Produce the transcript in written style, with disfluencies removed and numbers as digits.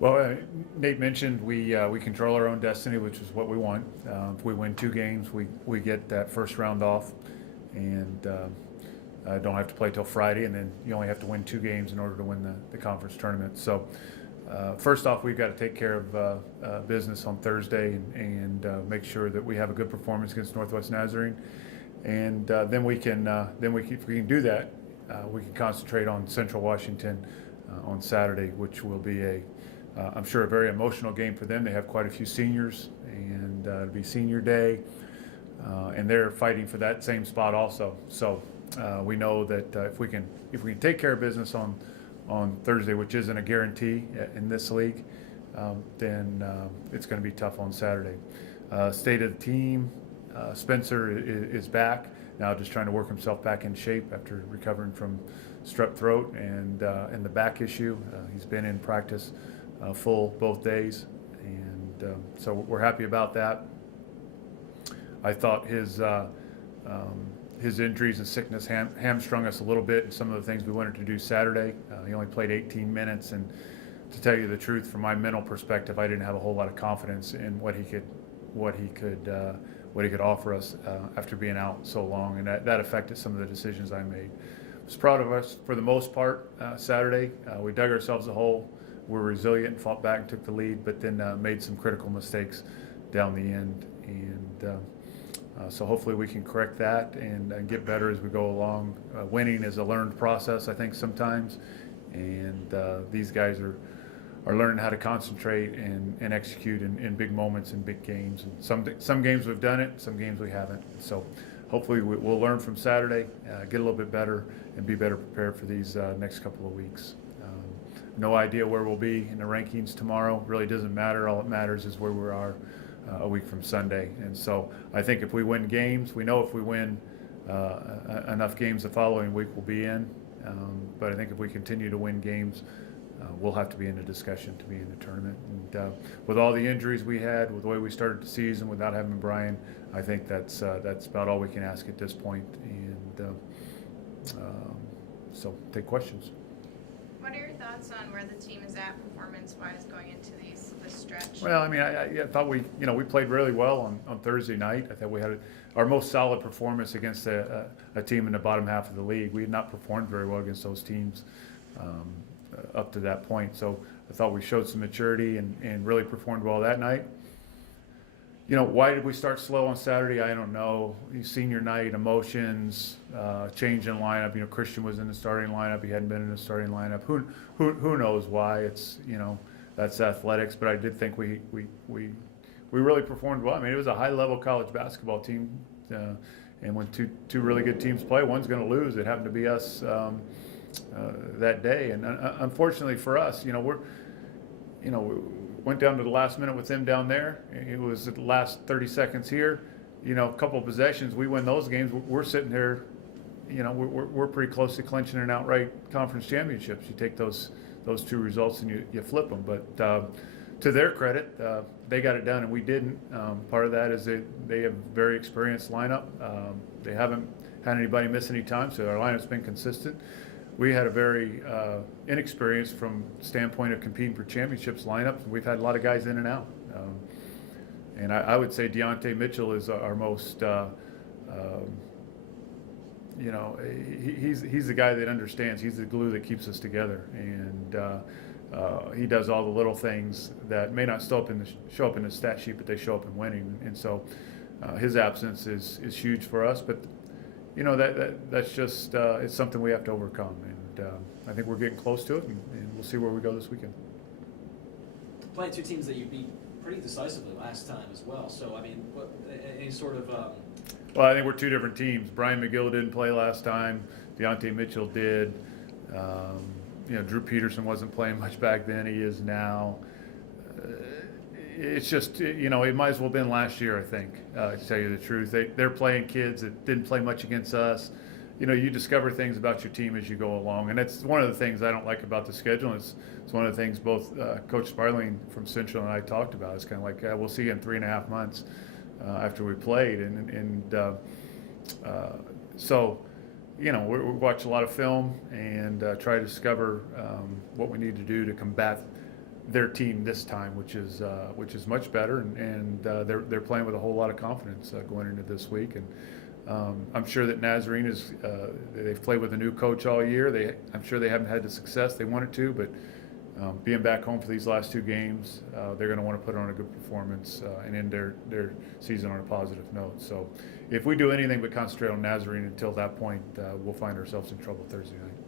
Well, Nate mentioned we control our own destiny, which is what we want. If we win 2 games, we get that first round off, and don't have to play till Friday, and then you only have to win 2 games in order to win the conference tournament. So, first off, we've got to take care of business on Thursday and make sure that we have a good performance against Northwest Nazarene, and if we can do that, we can concentrate on Central Washington on Saturday, which will be I'm sure a very emotional game for them. They have quite a few seniors, and it'll be senior day, and they're fighting for that same spot also. So we know that if we can take care of business on Thursday, which isn't a guarantee in this league, then it's going to be tough on Saturday. State of the team: Spencer is back now, just trying to work himself back in shape after recovering from strep throat and the back issue. He's been in practice full both days, and so we're happy about that. I thought his injuries and sickness hamstrung us a little bit in some of the things we wanted to do Saturday. He only played 18 minutes, and to tell you the truth, from my mental perspective, I didn't have a whole lot of confidence in what he could offer us after being out so long, and that affected some of the decisions I made. I was proud of us for the most part Saturday. We dug ourselves a hole. We're resilient and fought back and took the lead, but then made some critical mistakes down the end. And so hopefully we can correct that and get better as we go along. Winning is a learned process, I think, sometimes. And these guys are learning how to concentrate and execute in big moments and big games. And some games we've done it, some games we haven't. So hopefully we'll learn from Saturday, get a little bit better, and be better prepared for these next couple of weeks. No idea where we'll be in the rankings tomorrow. Really doesn't matter. All that matters is where we are a week from Sunday. And so I think if we win games, we know if we win enough games the following week we'll be in. But I think if we continue to win games, we'll have to be in the discussion to be in the tournament. And with all the injuries we had, with the way we started the season without having Brian, I think that's about all we can ask at this point. And so take questions. What are your thoughts on where the team is at performance-wise going into this stretch? Well, I mean, I thought we played really well on Thursday night. I thought we had our most solid performance against a team in the bottom half of the league. We had not performed very well against those teams up to that point. So I thought we showed some maturity and really performed well that night. Why did we start slow on Saturday? I don't know. Senior night, emotions, change in lineup. Christian was in the starting lineup. He hadn't been in the starting lineup. Who knows why? It's that's athletics. But I did think we really performed well. I mean, it was a high-level college basketball team, and when two really good teams play, one's going to lose. It happened to be us that day, and unfortunately for us, we went down to the last minute with them down there. It was the last 30 seconds here. A couple of possessions, we win those games. We're sitting here, we're pretty close to clinching an outright conference championships. You take those 2 results and you flip them. But to their credit, they got it done and we didn't. Part of that is they have a very experienced lineup. They haven't had anybody miss any time, so our lineup's been consistent. We had a very inexperienced, from standpoint of competing for championships, lineup. We've had a lot of guys in and out. And I would say Deontay Mitchell is our most, he's the guy that understands. He's the glue that keeps us together. And he does all the little things that may not show up in the stat sheet, but they show up in winning. And so his absence is huge for us. But that's just it's something we have to overcome, and I think we're getting close to it, and we'll see where we go this weekend. Playing 2 teams that you beat pretty decisively last time as well. So I mean, any sort of? Well, I think we're 2 different teams. Brian McGill didn't play last time. Deontay Mitchell did. Drew Peterson wasn't playing much back then. He is now. It's just, it might as well have been last year, I think, to tell you the truth. They're playing kids that didn't play much against us. You discover things about your team as you go along. And that's one of the things I don't like about the schedule. It's one of the things both Coach Sparling from Central and I talked about. It's kind of like, we'll see you in 3.5 months after we played. So, we watch a lot of film and try to discover what we need to do to combat their team this time, which is much better, and they're playing with a whole lot of confidence going into this week. And I'm sure that Nazarene is they've played with a new coach all year. I'm sure they haven't had the success they wanted to, but being back home for these last two games, they're going to want to put on a good performance and end their season on a positive note. So if we do anything but concentrate on Nazarene until that point, we'll find ourselves in trouble Thursday night.